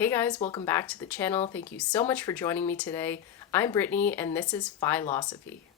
Hey guys, welcome back to the channel. Thank you so much for joining me today. I'm Brittany and this is Philosophy.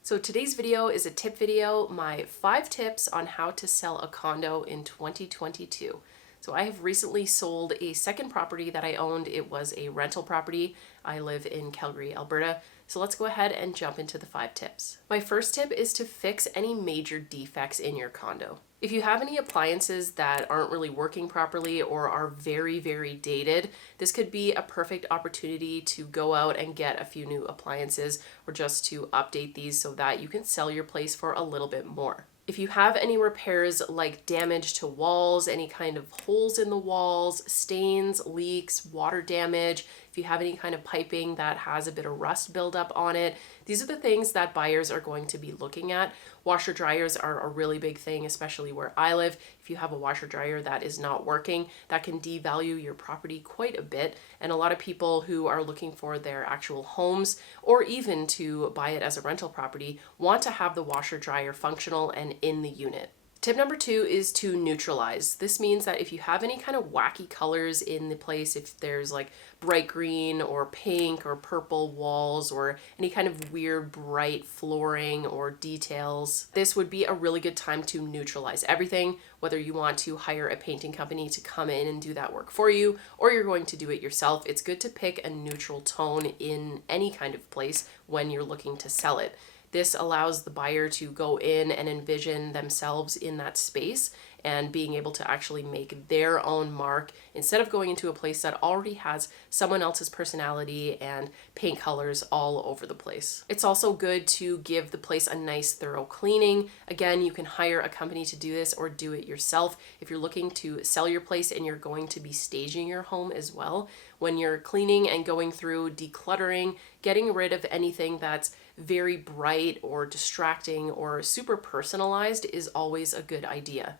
So today's video is a tip video, my 5 tips on how to sell a condo in 2022. So I have recently sold a second property that I owned. It was a rental property. I live in Calgary, Alberta. So let's go ahead and jump into the 5 tips. My first tip is to fix any major defects in your condo. If you have any appliances that aren't really working properly or are very, very dated, this could be a perfect opportunity to go out and get a few new appliances or just to update these so that you can sell your place for a little bit more. If you have any repairs like damage to walls, any kind of holes in the walls, stains, leaks, water damage, if you have any kind of piping that has a bit of rust buildup on it, these are the things that buyers are going to be looking at. Washer dryers are a really big thing, especially where I live. If you have a washer dryer that is not working, that can devalue your property quite a bit. And a lot of people who are looking for their actual homes or even to buy it as a rental property want to have the washer dryer functional and in the unit. Tip number 2 is to neutralize. This means that if you have any kind of wacky colors in the place, if there's like bright green or pink or purple walls or any kind of weird bright flooring or details, this would be a really good time to neutralize everything, whether you want to hire a painting company to come in and do that work for you or you're going to do it yourself. It's good to pick a neutral tone in any kind of place when you're looking to sell it. This allows the buyer to go in and envision themselves in that space and being able to actually make their own mark instead of going into a place that already has someone else's personality and paint colors all over the place. It's also good to give the place a nice thorough cleaning. Again, you can hire a company to do this or do it yourself. If you're looking to sell your place and you're going to be staging your home as well, when you're cleaning and going through decluttering, getting rid of anything that's very bright or distracting or super personalized is always a good idea.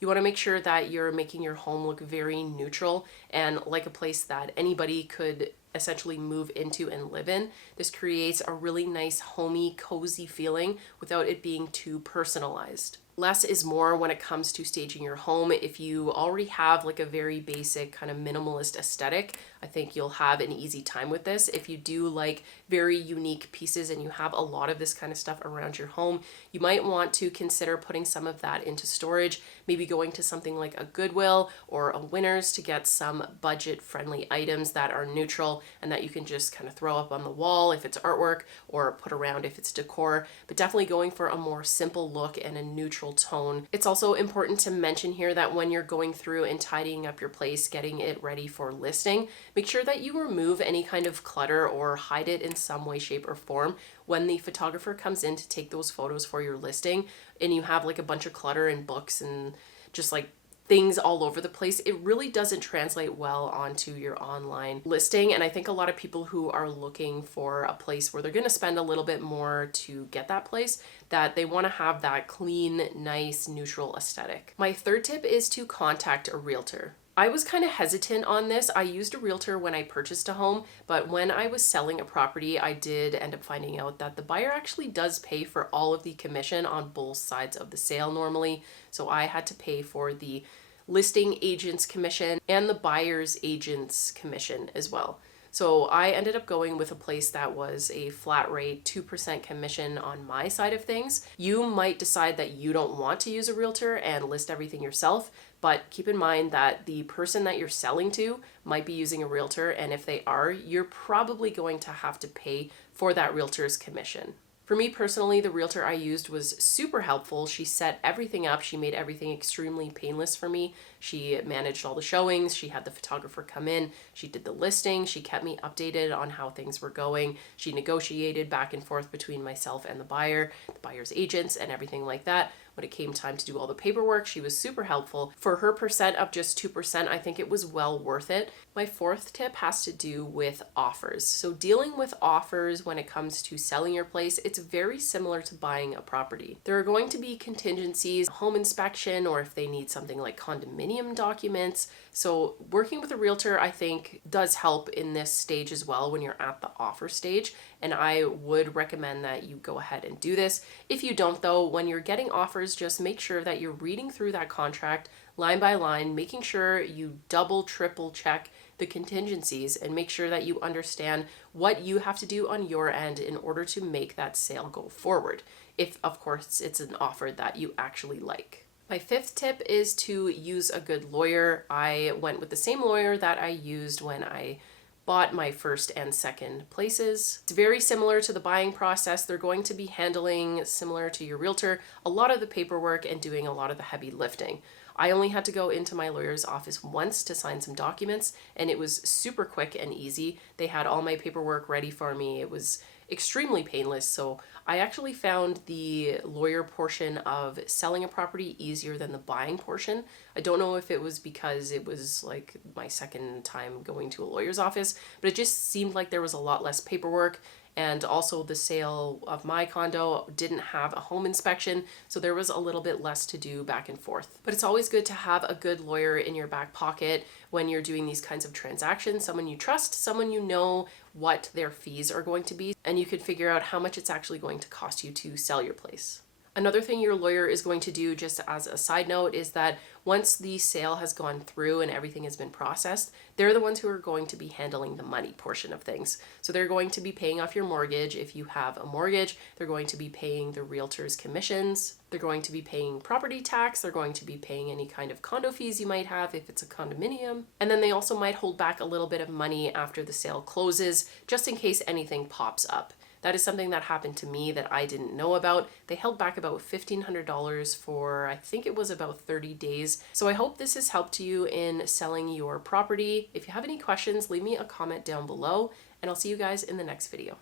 You want to make sure that you're making your home look very neutral and like a place that anybody could essentially move into and live in. This creates a really nice, homey, cozy feeling without it being too personalized. Less is more when it comes to staging your home. If you already have like a very basic kind of minimalist aesthetic, I think you'll have an easy time with this. If you do like very unique pieces and you have a lot of this kind of stuff around your home, you might want to consider putting some of that into storage, maybe going to something like a Goodwill or a Winners to get some budget-friendly items that are neutral and that you can just kind of throw up on the wall if it's artwork or put around if it's decor, but definitely going for a more simple look and a neutral tone. It's also important to mention here that when you're going through and tidying up your place, getting it ready for listing, make sure that you remove any kind of clutter or hide it in some way, shape, or form. When the photographer comes in to take those photos for your listing and you have like a bunch of clutter and books and just like things all over the place, it really doesn't translate well onto your online listing. And I think a lot of people who are looking for a place where they're going to spend a little bit more to get that place, that they want to have that clean, nice, neutral aesthetic. My third tip is to contact a realtor. I was kind of hesitant on this. I used a realtor when I purchased a home, but when I was selling a property, I did end up finding out that the buyer actually does pay for all of the commission on both sides of the sale normally. So I had to pay for the listing agent's commission and the buyer's agent's commission as well. So I ended up going with a place that was a flat rate 2% commission on my side of things. You might decide that you don't want to use a realtor and list everything yourself, but keep in mind that the person that you're selling to might be using a realtor, and if they are, you're probably going to have to pay for that realtor's commission. For me personally, the realtor I used was super helpful. She set everything up. She made everything extremely painless for me. She managed all the showings. She had the photographer come in. She did the listing. She kept me updated on how things were going. She negotiated back and forth between myself and the buyer, the buyer's agents, and everything like that, when it came time to do all the paperwork. She was super helpful. For her percent of just 2%, I think it was well worth it. My fourth tip has to do with offers. So dealing with offers when it comes to selling your place, it's very similar to buying a property. There are going to be contingencies, home inspection, or if they need something like condominium documents. So working with a realtor, I think, does help in this stage as well when you're at the offer stage. And I would recommend that you go ahead and do this. If you don't though, when you're getting offers, just make sure that you're reading through that contract line by line, making sure you double, triple check the contingencies and make sure that you understand what you have to do on your end in order to make that sale go forward. If, of course, it's an offer that you actually like. My fifth tip is to use a good lawyer. I went with the same lawyer that I used when I bought my first and second places. It's very similar to the buying process. They're going to be handling, similar to your realtor, a lot of the paperwork and doing a lot of the heavy lifting. I only had to go into my lawyer's office once to sign some documents, and it was super quick and easy. They had all my paperwork ready for me. It was extremely painless. So I actually found the lawyer portion of selling a property easier than the buying portion. I don't know if it was because it was like my second time going to a lawyer's office, but it just seemed like there was a lot less paperwork. And also the sale of my condo didn't have a home inspection, so there was a little bit less to do back and forth. But it's always good to have a good lawyer in your back pocket when you're doing these kinds of transactions, someone you trust, someone you know what their fees are going to be, and you can figure out how much it's actually going to cost you to sell your place. Another thing your lawyer is going to do, just as a side note, is that once the sale has gone through and everything has been processed, they're the ones who are going to be handling the money portion of things. So they're going to be paying off your mortgage. If you have a mortgage, they're going to be paying the realtor's commissions. They're going to be paying property tax. They're going to be paying any kind of condo fees you might have if it's a condominium. And then they also might hold back a little bit of money after the sale closes, just in case anything pops up. That is something that happened to me that I didn't know about. They held back about $1,500 for, I think it was about 30 days. So I hope this has helped you in selling your property. If you have any questions, leave me a comment down below, and I'll see you guys in the next video.